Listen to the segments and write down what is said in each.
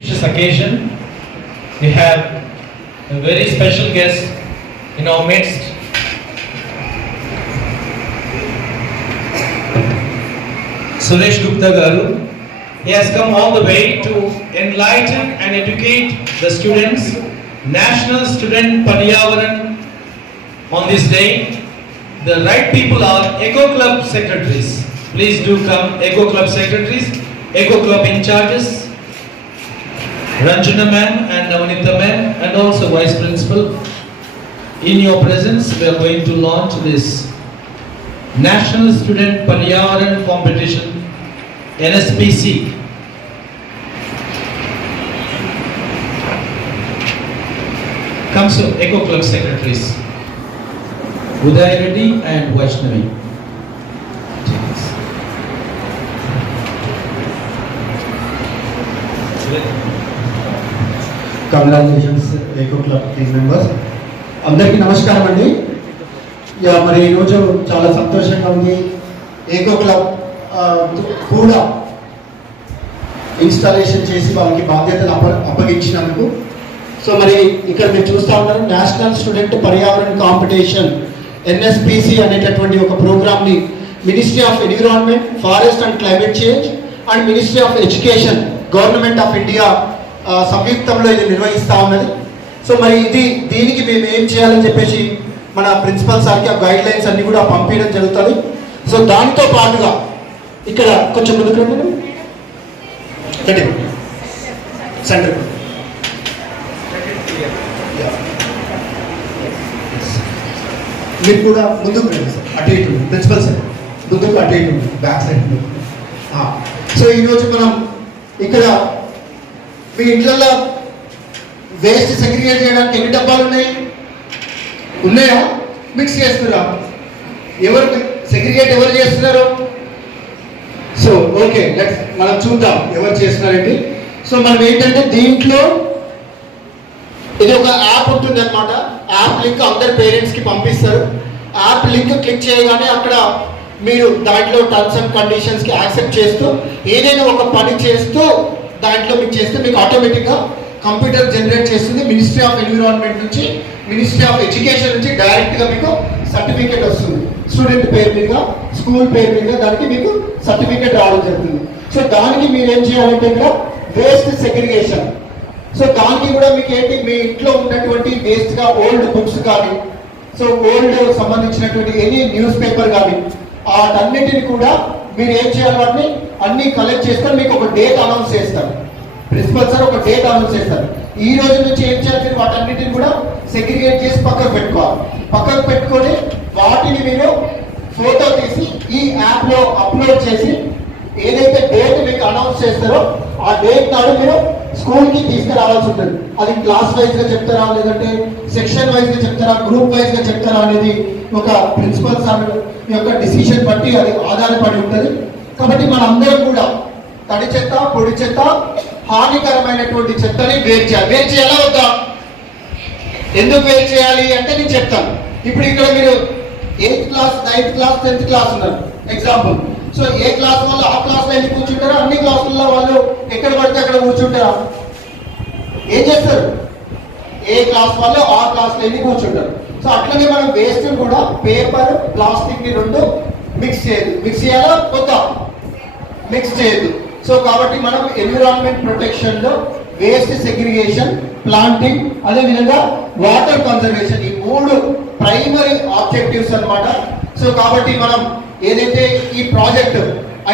This occasion, we have a very special guest in our midst. Suresh Gupta Garu. He has come all the way to enlighten and educate the students. National Student Paryavaran on this day. The right people are Eco Club secretaries. Please do come, Eco Club secretaries, Eco Club in charges. Ranjana ma'am and Navanita ma'am and also Vice Principal. In your presence, we are going to launch this National Student Paryavaran Competition, NSPC. Come so, Eco Club Secretaries. Uday Reddy and Vaishnavi. Congratulations ఏకో club team members అందరికీ నమస్కారం అండి. మరి ఈరోజు చాలా సంతోషంగా ఉంది. ఏకో క్లబ్ కూడా ఇన్స్టాలేషన్ చేసి వాళ్ళకి బాధ్యతలు అప్పగించినందుకు. సో మరి ఇక్కడ మీరు చూస్తూ ఉన్నారు, నేషనల్ స్టూడెంట్ పర్యావరణ కాంపిటీషన్ ఎన్ఎస్పిసి అనేటటువంటి ఒక ప్రోగ్రామ్ని ministry of environment, forest and climate change and ministry of education, government of India సంయుక్తంలో ఇది నిర్వహిస్తూ ఉన్నది. సో మరి దీనికి మేము ఏం చేయాలని చెప్పేసి మన ప్రిన్సిపల్ సార్కి ఆ గైడ్ లైన్స్ అన్ని కూడా పంపించడం జరుగుతుంది. సో దాంతో పాటుగా ఇక్కడ కొంచెం ముందుకు రండి, సెంటర్ మీరు కూడా ముందుకు రండి సార్, అటు ఇటు ప్రిన్సిపల్ సార్ ముందుకు అటు ఇటు బ్యాక్ సైడ్. సో ఈరోజు మనం ఇక్కడ మీ ఇంట్లో వేస్ట్ సెగ్రిగేట్ చేయడానికి ఎన్ని డబ్బాలు ఉన్నాయా? మిక్స్ చేస్తున్నారా? ఎవరు సెగ్రిగేట్ ఎవరు చేస్తున్నారు? సో ఓకే, మనం చూద్దాం ఎవరు చేస్తున్నారండి. సో మనం ఏంటంటే దీంట్లో ఇది ఒక యాప్ ఉంటుంది అనమాట. యాప్ లింక్ అందరి పేరెంట్స్కి పంపిస్తారు. యాప్ లింక్ క్లిక్ చేయగానే అక్కడ మీరు దాంట్లో టర్మ్స్ అండ్ కండిషన్స్కి యాక్సెప్ట్ చేస్తూ ఏదైనా ఒక పని చేస్తూ దాంట్లో మీకు చేస్తే మీకు ఆటోమేటిక్గా కంప్యూటర్ జనరేట్ చేస్తుంది. మినిస్ట్రీ ఆఫ్ ఎన్విరాన్మెంట్ నుంచి, మినిస్ట్రీ ఆఫ్ ఎడ్యుకేషన్ నుంచి డైరెక్ట్గా మీకు సర్టిఫికేట్ వస్తుంది. స్టూడెంట్ పేరు మీదుగా, స్కూల్ పేరు మీదుగా దానికి మీకు సర్టిఫికేట్ రావడం జరుగుతుంది. సో దానికి మీరు ఏం చేయాలంటే ఇక్కడ వేస్ట్ సెగ్రిగేషన్. సో దానికి కూడా మీకు ఏంటి, మీ ఇంట్లో ఉన్నటువంటి వేస్ట్గా ఓల్డ్ బుక్స్ కానీ, సో ఓల్డ్ సంబంధించినటువంటి ఎనీ న్యూస్ పేపర్ కానీ వాటన్నిటిని కూడా మీరు ఏం చేయాలి, వాటిని అన్ని కలెక్ట్ చేసుకొని మీకు ఒక డేట్ అనౌన్స్ చేస్తారు. ప్రిన్సిపల్ సార్ ఒక డేట్ అనౌన్స్ చేస్తారు. ఈ రోజు నుంచి ఏం చేయాలి, మీరు వాటన్నిటిని కూడా సెగ్రిగేట్ చేసి పక్కకు పెట్టుకోవాలి. పక్కకు పెట్టుకొని వాటిని మీరు ఫోటో తీసి ఈ యాప్లో అప్లోడ్ చేసి ఏదైతే డేట్ మీకు అనౌన్స్ చేస్తారో ఆ డేట్ నాడు మీరు స్కూల్కి తీసుకురావాల్సి ఉంటుంది. అది క్లాస్ వైజ్గా చెప్తారా, లేదంటే సెక్షన్ వైజ్గా చెప్తారా, గ్రూప్ వైజ్గా చెప్తారా అనేది ఒక ప్రిన్సిపల్ సార్ యొక్క డిసిషన్ బట్టి అది ఆధారపడి ఉంటుంది. కాబట్టి మనందరం కూడా తడి చెత్త, పొడి చెత్త, హానికరమైనటువంటి చెత్తని వేరు చేయాలి. వేరు చేయాలా వద్దా? ఎందుకు వేరు చేయాలి అంటే నేను చెప్తాను. ఇప్పుడు ఇక్కడ మీరు 8th class, 9th class, 10th class ఉన్నారు ఎగ్జాంపుల్. సో ఏ క్లాస్ వాళ్ళు ఆ క్లాస్లో ఎన్ని కూర్చుంటారా? అన్ని క్లాసుల్లో వాళ్ళు ఎక్కడ పడితే అక్కడ కూర్చుంటారా? ఏం చేస్తారు? ఏ క్లాస్ వాళ్ళు ఆ క్లాస్లో ఎన్ని కూర్చుంటారు. సో అట్లనే మనం వేస్ట్ కూడా పేపర్, ప్లాస్టిక్ ని రెండు మిక్స్ చేయదు. మిక్స్ చేయాలా వద్దా? మిక్స్ చేయదు. సో కాబట్టి మనం ఎన్విరాన్మెంట్ ప్రొటెక్షన్ లో వేస్ట్ సెగ్రిగేషన్, ప్లాంటింగ్, అదేవిధంగా వాటర్ కన్జర్వేషన్, ఈ 3 ప్రైమరీ ఆబ్జెక్టివ్స్ అన్నమాట. సో కాబట్టి మనం ఏదైతే ఈ ప్రాజెక్ట్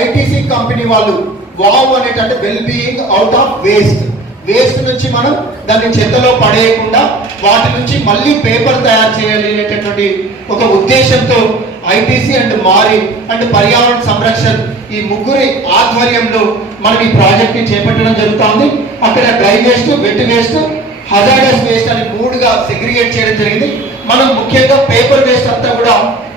ఐటీసీ కంపెనీ వాళ్ళు వావ్ అనేటంటే well being out of waste నుంచి మనం దాన్ని చెత్తలో పడేయకుండా వాటి నుంచి మళ్ళీ పేపర్ తయారు చేయాలి అనేటటువంటి ఒక ఉద్దేశంతో ఐటీసీ అండ్ మారి అండ్ పర్యావరణ సంరక్షణ ఈ ముగ్గురి ఆధ్వర్యంలో మనం ఈ ప్రాజెక్ట్ ని చేపట్టడం జరుగుతుంది. అక్కడ dry waste, wet waste, hazardous waste అని 3గా సెగ్రిగేట్ చేయడం జరిగింది. మనం ముఖ్యంగా పేపర్ వేస్ట్ అంతా కూడా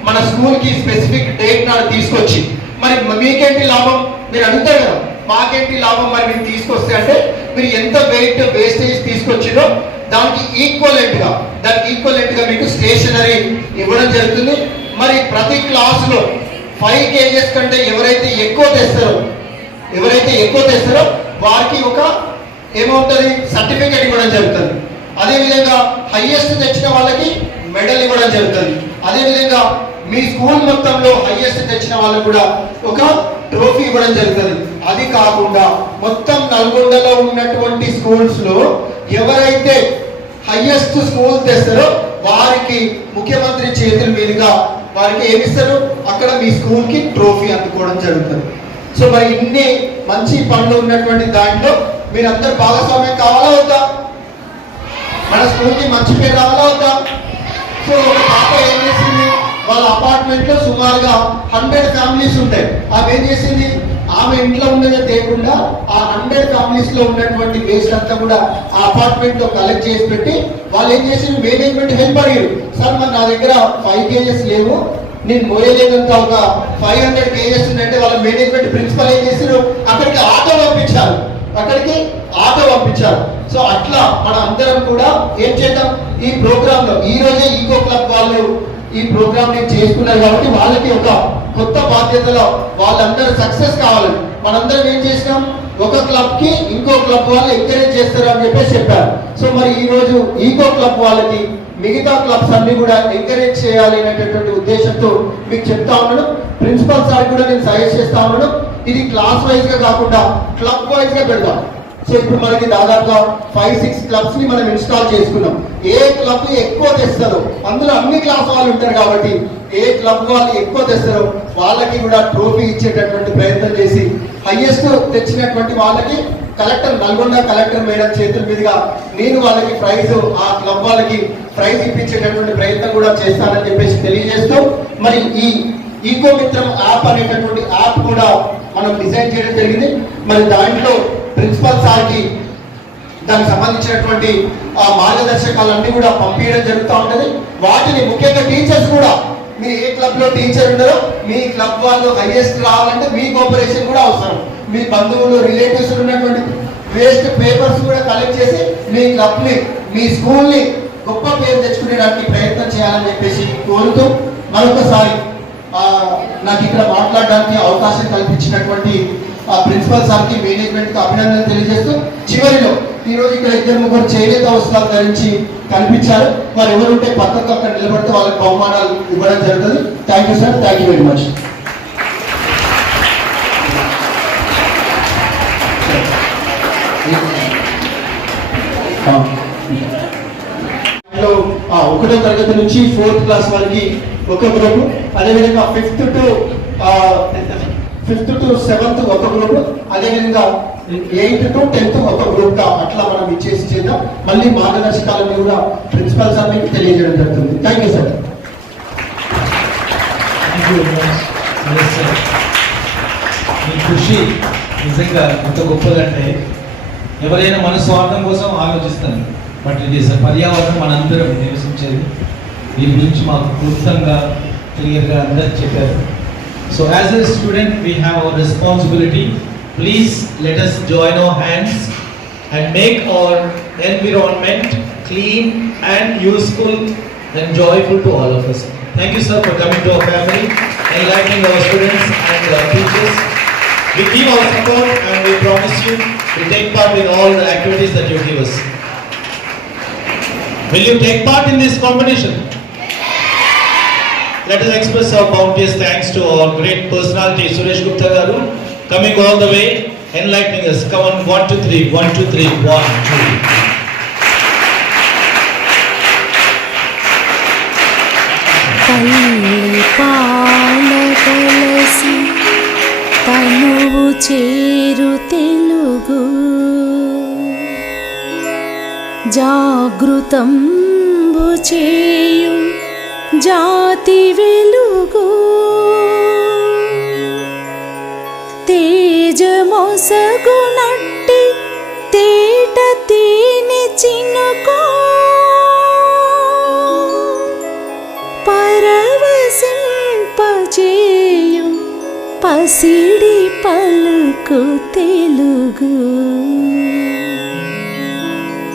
మన స్కూల్కి స్పెసిఫిక్ డేట్ నాడు తీసుకొచ్చి, మరి మీకేంటి లాభం మీరు అడుగుతారు కదా, మాకేంటి లాభం మరి మీరు తీసుకొస్తే అంటే మీరు ఎంత వెయిట్ వేస్టేజ్ తీసుకొచ్చిరో దానికి ఈక్వలెంట్ గా మీకు స్టేషనరీ ఇవ్వడం జరుగుతుంది. మరి ప్రతి క్లాసులో 5 kgs కంటే ఎవరైతే ఎక్కువ తెస్తారో వారికి ఒక ఏమవుతుంది, సర్టిఫికేట్ ఇవ్వడం జరుగుతుంది. అదేవిధంగా హైయెస్ట్ తెచ్చిన వాళ్ళకి మెడల్ ఇవ్వడం జరుగుతుంది. అదేవిధంగా మీ స్కూల్ మొత్తంలో హైయెస్ట్ తెచ్చిన వాళ్ళకు కూడా ఒక ట్రోఫీ ఇవ్వడం జరుగుతుంది. అది కాకుండా మొత్తం నల్గొండలో ఉన్నటువంటి స్కూల్స్ లో ఎవరైతే హైయెస్ట్ స్కూల్ తెస్తారో వారికి ముఖ్యమంత్రి చేతుల మీదుగా వారికి ఏమిస్తారు, అక్కడ మీ స్కూల్ కి ట్రోఫీ అందుకోవడం జరుగుతుంది. సో మరి ఇన్ని మంచి పనులు ఉన్నటువంటి దాంట్లో మీరందరూ భాగస్వామ్యం కావాలా వద్దా? మన స్కూల్ కి మంచి పేరు రావాలా వద్దా? సో ఒక పాప ఏం చేసింది, వాళ్ళ అపార్ట్మెంట్ లో సుమారుగా 100 ఫ్యామిలీస్ ఉంటాయి. ఆమె ఏం చేసింది, ఆమె ఇంట్లో ఉన్నదే తేకుండా ఆ 100 ఫ్యామిలీస్ లో ఉన్నటువంటి వేస్ట్ అంతా కూడా ఆ అపార్ట్మెంట్ లో కలెక్ట్ చేసి పెట్టి వాళ్ళు ఏం చేసింది, మేనేజ్మెంట్ హెల్ప్ అడిగారు. సార్ మరి నా దగ్గర 5 కేజెస్ లేవు, నేను మోయలేదంతా ఒక 500 కేజెస్ ఉందంటే వాళ్ళ మేనేజ్మెంట్ ప్రిన్సిపల్ ఏం చేశారు, అక్కడికి ఆటో పంపించారు. సో అట్లా మన అందరం కూడా ఏం చేద్దాం, ఈ ప్రోగ్రామ్ లో ఈ రోజే ఈకో క్లబ్ వాళ్ళు ఈ ప్రోగ్రామ్ ని చేసుకున్నారు కాబట్టి వాళ్ళకి ఒక కొత్త బాధ్యతలో వాళ్ళందరూ సక్సెస్ కావాలని మనందరం ఏం చేసినాం, ఒక క్లబ్ కి ఇంకో క్లబ్ వాళ్ళు ఎంకరేజ్ చేస్తారు అని చెప్పారు. సో మరి ఈ రోజు ఈకో క్లబ్ వాళ్ళకి మిగతా క్లబ్స్ అన్ని కూడా ఎంకరేజ్ చేయాలి అనేటటువంటి ఉద్దేశంతో మీకు చెప్తా ఉన్నాను. ప్రిన్సిపల్ సార్ కూడా నేను సజెస్ట్ చేస్తా ఉన్నాను, ఇది క్లాస్ వైజ్ గా కాకుండా క్లబ్ వైజ్ గా పెడదాం. సో ఇప్పుడు మనకి దాదాపుగా 5-6 క్లబ్స్ ని మనం ఇన్స్టాల్ చేసుకున్నాం. ఏ క్లబ్ ఎక్కువ తెస్తారో అందులో అన్ని క్లాస్ వాళ్ళు ఉంటారు కాబట్టి ఏ క్లబ్ వాళ్ళు ఎక్కువ తెస్తారో వాళ్ళకి కూడా ట్రోఫీ ఇచ్చేటటువంటి ప్రయత్నం చేసి హైయెస్ట్ తెచ్చినటువంటి వాళ్ళకి నల్గొండ కలెక్టర్ మేడం చేతుల మీదుగా నేను వాళ్ళకి ప్రైజ్, ఆ క్లబ్ వాళ్ళకి ప్రైజ్ ఇప్పించేటటువంటి ప్రయత్నం కూడా చేస్తానని చెప్పేసి తెలియజేస్తూ మరి ఈ ఈకో మిత్రం యాప్ అనేటటువంటి యాప్ కూడా మనం డిజైన్ చేయడం జరిగింది. మరి దాంట్లో ప్రిన్సిపల్ సార్కి దానికి సంబంధించినటువంటి మార్గదర్శకాలన్నీ కూడా పంపించడం జరుగుతూ ఉంటుంది. వాటిని ముఖ్యంగా టీచర్స్ కూడా, మీరు ఏ క్లబ్ లో టీచర్ ఉన్నారో మీ క్లబ్ వాళ్ళు హైయెస్ట్ రావాలంటే మీ కోఆపరేషన్ కూడా అవసరం. మీ బంధువులు రిలేటివ్స్ ఉన్నటువంటి వేస్ట్ పేపర్స్ కూడా కలెక్ట్ చేసి మీ క్లబ్ ని మీ స్కూల్ ని గొప్ప పేరు తెచ్చుకునేడానికి ప్రయత్నం చేయాలని చెప్పేసి కోరుతూ మరొకసారి నాకు ఇక్కడ మాట్లాడడానికి అవకాశం కల్పించినటువంటి ప్రిన్సిపల్ సార్కి, మేనేజ్మెంట్ కి అభినందనలు తెలియజేస్తూ చివరిలో ఈ రోజు ఇక్కడ 2-3 చేనేత వస్త్రాలు ధరించి కనిపించారు. వారు ఎవరుంటే పక్కకు అక్కడ నిలబడితే వాళ్ళకి బహుమానాలు ఇవ్వడం జరుగుతుంది. Thank you sir, thank you very much. ఒకటో తరగతి నుంచి 4th క్లాస్ వరకు ఒక గ్రూప్, అదేవిధంగా 5th to 7th ఒక గ్రూప్, అదేవిధంగా 8th to 10th ఒక గ్రూప్ గా అట్లా మనం ఇచ్చేసి చేద్దాం. మళ్ళీ మార్గదర్శకాలను కూడా ప్రిన్సిపల్ సార్ మీకు తెలియజేయడం జరుగుతుంది. Thank you sir. మీ కృషి నిజంగా ఎంత గొప్పదంటే ఎవరైనా మన స్వార్థం కోసం ఆలోచిస్తాను, బట్ ఇది పర్యావరణం మనందరం నివసించేది. దీని గురించి మాకు క్లుప్తంగా క్లియర్గా అందరూ చెప్పారు. So as a student we have a responsibility. Please let us join our hands and make our environment clean and useful and joyful to all of us. Thank you sir for coming to our family, enlightening our students and teachers. We give our support and we promise you to take part in all the activities that you give us. Will you take part in this competition? Let us express our bounteous thanks to our great personality Suresh Gupta garu, coming all the way, enlightening us. Come on, 1 2 3, 1 2 3, 1 2. తల్లి పాల కలసి తనువు చేరు తెలుగు జాగృతంబు చేయు జాతి వెలుగు తేజమొసగునట్టి తేట తేనె చినుకు పరవశింపజేయు పసిడి పలుకు తెలుగు.